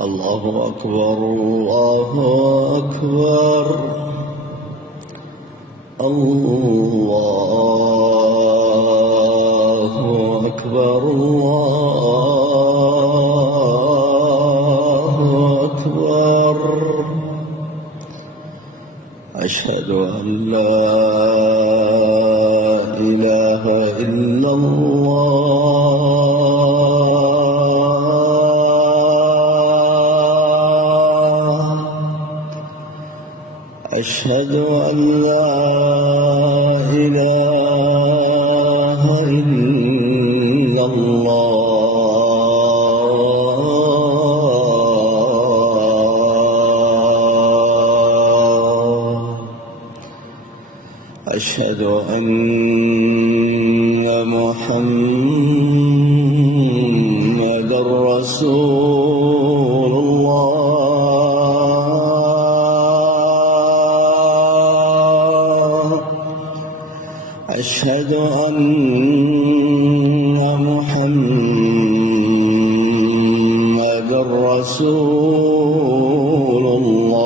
الله أكبر الله أكبر الله أكبر الله أكبر. أشهد أن لا إله إلا الله. أشهد أن لا إله إلا الله. أشهد أن محمدًا رسول الله. أشهد أن محمدًا رسول الله.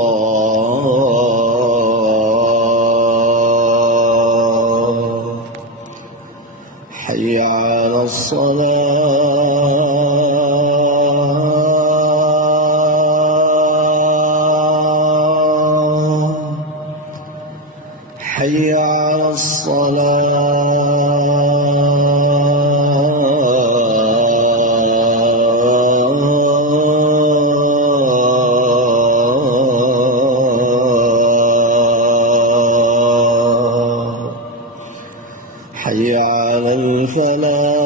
حي على الصلاة. حي على الصلاة. حي على الفلاح.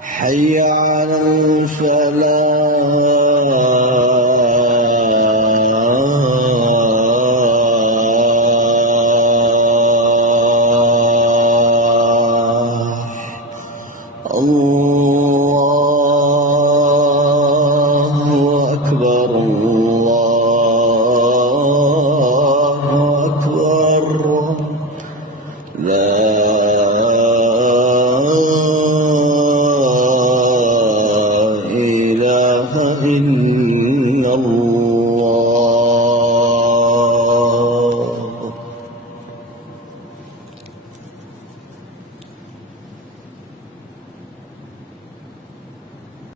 حي على الفلاح. الله أكبر الله أكبر. لا إله إلا الله.